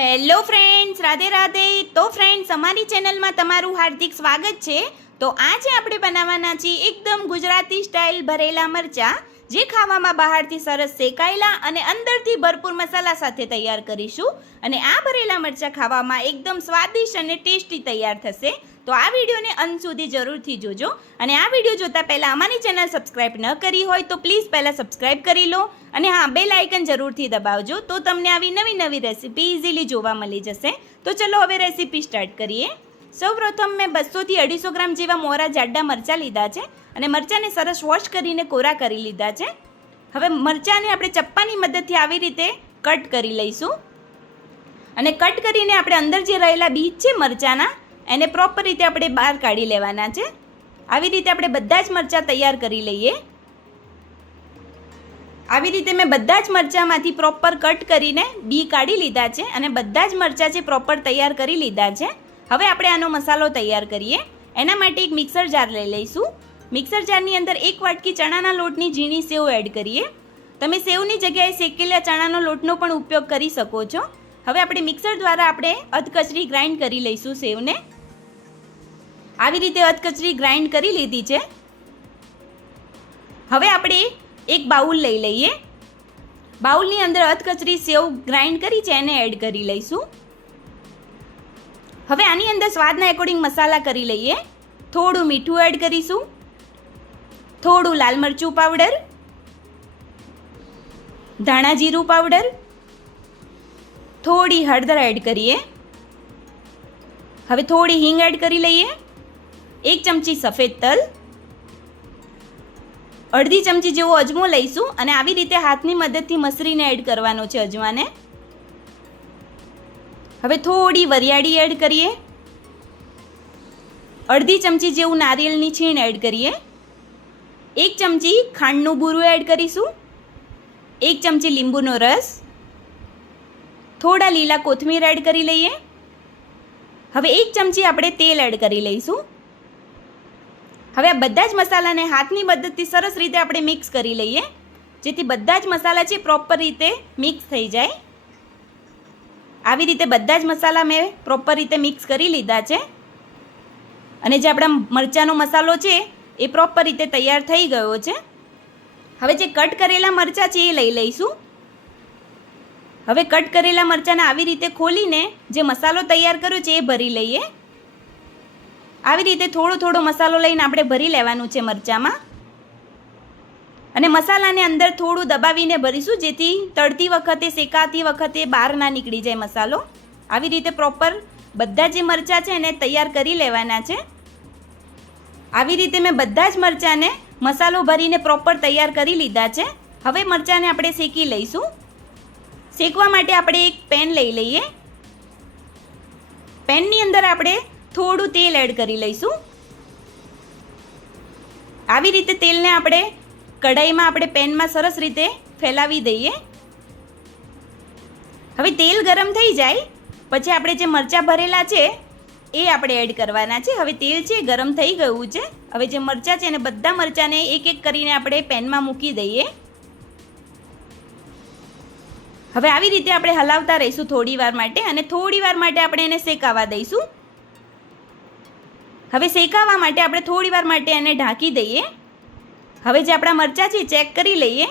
Hello friends, Radhe Radhe. તો friends, અમારી ચેનલમાં તમારું હાર્દિક સ્વાગત છે. તો આજે આપણે બનાવવાના છીએ એકદમ ગુજરાતી સ્ટાઇલ ભરેલા મરચાં, જે ખાવામાં બહારથી સરસ શેકાયેલા અને અંદરથી ભરપૂર મસાલા સાથે તૈયાર કરીશું. અને આ ભરેલા મરચાં ખાવામાં એકદમ સ્વાદિષ્ટ અને ટેસ્ટી તૈયાર થશે. તો આ વિડીયોને અંત સુધી જરૂરથી જોજો. અને આ વિડીયો જોતાં પહેલાં અમારી ચેનલ સબસ્ક્રાઈબ ન કરી હોય તો પ્લીઝ પહેલાં સબસ્ક્રાઈબ કરી લો. અને હા, બેલ આઇકન જરૂરથી દબાવજો, તો તમને આવી નવી નવી રેસીપી ઇઝીલી જોવા મળી જશે. તો ચલો હવે રેસીપી સ્ટાર્ટ કરીએ. સૌપ્રથમ મેં 200 થી 250 ગ્રામ જેવા મોરા જાડા મરચાં લીધા છે અને મરચાંને સરસ વોશ કરીને કોરા કરી લીધા છે. હવે મરચાંને આપણે ચપ્પાની મદદથી આવી રીતે કટ કરી લઈશું. અને કટ કરીને આપણે અંદર જે રહેલા બીજ છે મરચાંના, એને પ્રોપર રીતે આપણે બહાર કાઢી લેવાના છે. આવી રીતે આપણે બધા જ મરચાં તૈયાર કરી લઈએ. આવી રીતે મેં બધા જ મરચાંમાંથી પ્રોપર કટ કરીને બી કાઢી લીધા છે અને બધા જ મરચાં છે પ્રોપર તૈયાર કરી લીધા છે. હવે આપણે આનો મસાલો તૈયાર કરીએ. એના માટે એક મિક્સર જાર લઈ લઈશું. મિક્સર જારની અંદર 1 વાટકી ચણાના લોટની ઝીણી સેવ એડ કરીએ. તમે સેવની જગ્યાએ શેકેલા ચણાનો લોટનો પણ ઉપયોગ કરી શકો છો. હવે આપણે મિક્સર દ્વારા આપણે અધકચરી ગ્રાઇન્ડ કરી લઈશું સેવને. આવી રીતે અધકચરી ગ્રાઇન્ડ કરી લીધી છે. હવે આપણે એક બાઉલ લઈ લઈએ. બાઉલની અંદર અધકચરી સેવ ગ્રાઇન્ડ કરી છે એને એડ કરી લઈશું. હવે આની અંદર સ્વાદના એકોર્ડિંગ મસાલા કરી લઈએ. થોડું મીઠું એડ કરીશું, થોડું લાલ મરચું પાવડર, ધાણા જીરું પાવડર, થોડી હળદર એડ કરીએ. હવે થોડી હિંગ એડ કરી લઈએ. 1 ચમચી સફેદ તલ, અડધી ચમચી જેવો અજમો લઈશું અને આવી રીતે હાથની મદદથી મસરીને એડ કરવાનો છે અજમાને. હવે થોડી વરિયાળી એડ કરીએ. અડધી ચમચી જેવું નારિયેળની છીણ એડ કરીએ. 1 ચમચી ખાંડનું બૂરું એડ કરીશું. 1 ચમચી લીંબુનો રસ, થોડા લીલા કોથમીર એડ કરી લઈએ. હવે 1 ચમચી આપણે તેલ એડ કરી લઈશું. હવે આ બધા જ મસાલાને હાથની મદદથી સરસ રીતે આપણે મિક્સ કરી લઈએ, જેથી બધા જ મસાલા છે પ્રોપર રીતે મિક્સ થઈ જાય. આવી રીતે બધા જ મસાલા મેં પ્રોપર રીતે મિક્સ કરી લીધા છે. અને જે આપણા મરચાંનો મસાલો છે એ પ્રોપર રીતે તૈયાર થઈ ગયો છે. હવે જે કટ કરેલા મરચાં છે એ લઈ લઈશું. હવે કટ કરેલા મરચાંને આવી રીતે ખોલીને જે મસાલો તૈયાર કર્યો છે એ ભરી લઈએ. આવી રીતે થોડો થોડો મસાલો લઈને આપણે ભરી લેવાનું છે મરચાંમાં. અને મસાલાને અંદર થોડું દબાવીને ભરીશું, જેથી તળતી વખતે શેકાતી વખતે બહાર ના નીકળી જાય મસાલો. આવી રીતે પ્રોપર બધા જે મરચાં છે એને તૈયાર કરી લેવાના છે. આવી રીતે મેં બધા જ મરચાંને મસાલો ભરીને પ્રોપર તૈયાર કરી લીધા છે. હવે મરચાંને આપણે શેકી લઈશું. શેકવા માટે આપણે એક પેન લઈ લઈએ. પેનની અંદર આપણે થોડું તેલ એડ કરી લઈશું. આવી રીતે તેલને આપણે કઢાઈમાં આપણે પેનમાં સરસ રીતે ફેલાવી દઈએ. હવે તેલ ગરમ થઈ જાય પછી આપણે જે મરચાં ભરેલા છે એ આપણે એડ કરવાના છે. હવે તેલ છે ગરમ થઈ ગયું છે. હવે જે મરચાં છે એને બધા મરચાંને એક એક કરીને આપણે પેનમાં મૂકી દઈએ. હવે આવી રીતે આપણે હલાવતા રહીશું થોડી વાર માટે, અને થોડી વાર માટે આપણે એને શેકાવા દઈશું. હવે શેકાવા માટે આપણે થોડી વાર માટે એને ઢાંકી દઈએ. હવે જે આપણા મરચાં છે ચેક કરી લઈએ.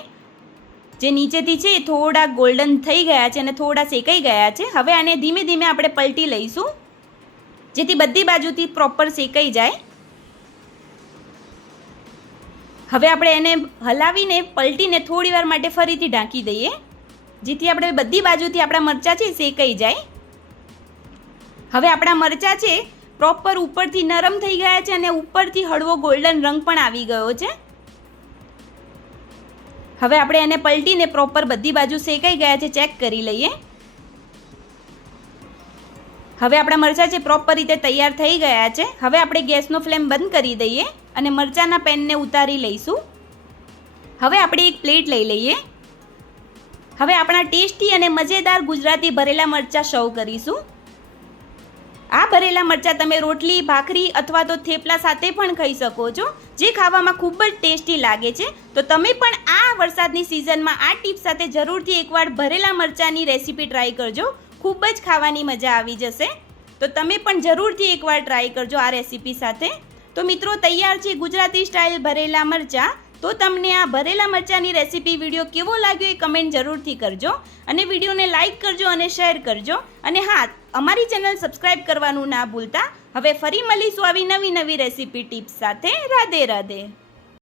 જે નીચેથી છે એ થોડા ગોલ્ડન થઈ ગયા છે અને થોડા શેકાઈ ગયા છે. હવે આને ધીમે ધીમે આપણે પલટી લઈશું, જેથી બધી બાજુથી પ્રોપર શેકાઈ જાય. હવે આપણે એને હલાવીને પલટીને થોડી વાર માટે ફરીથી ઢાંકી દઈએ, જેથી આપણે બધી બાજુથી આપણા મરચાં છે શેકાઈ જાય. હવે આપણા મરચાં છે પ્રોપર ઉપરથી નરમ થઈ ગયા છે અને ઉપરથી હળવો ગોલ્ડન રંગ પણ આવી ગયો છે. હવે આપણે એને પલટીને પ્રોપર બધી બાજુ શેકાઈ ગયા છે ચેક કરી લઈએ. હવે આપણા મરચાં છે પ્રોપર રીતે તૈયાર થઈ ગયા છે. હવે આપણે ગેસનો ફ્લેમ બંધ કરી દઈએ અને મરચાંના પેનને ઉતારી લઈશું. હવે આપણે એક પ્લેટ લઈ લઈએ. હવે આપણા ટેસ્ટી અને મજેદાર ગુજરાતી ભરેલા મરચાં સર્વ કરીશું. આ ભરેલા મરચાં તમે રોટલી, ભાખરી અથવા તો થેપલા સાથે પણ ખાઈ શકો છો, જે ખાવામાં ખૂબ જ ટેસ્ટી લાગે છે. તો તમે પણ આ વરસાદની સિઝનમાં આ ટીપ સાથે જરૂરથી એકવાર ભરેલા મરચાંની રેસીપી ટ્રાય કરજો. ખૂબ જ ખાવાની મજા આવી જશે. તો તમે પણ જરૂરથી એકવાર ટ્રાય કરજો આ રેસીપી સાથે. તો મિત્રો તૈયાર છે ગુજરાતી સ્ટાઇલ ભરેલા મરચાં. તો તમને આ ભરેલા મરચાંની રેસીપી વિડીયો કેવો લાગ્યો એ કમેન્ટ જરૂરથી કરજો અને વિડીયોને લાઇક કરજો અને શેર કરજો. અને હા, અમારી ચેનલ સબસ્ક્રાઈબ કરવાનું ના ભૂલતા. હવે ફરી મળીશું આવી નવી રેસીપી ટિપ્સ સાથે. રાધે રાધે.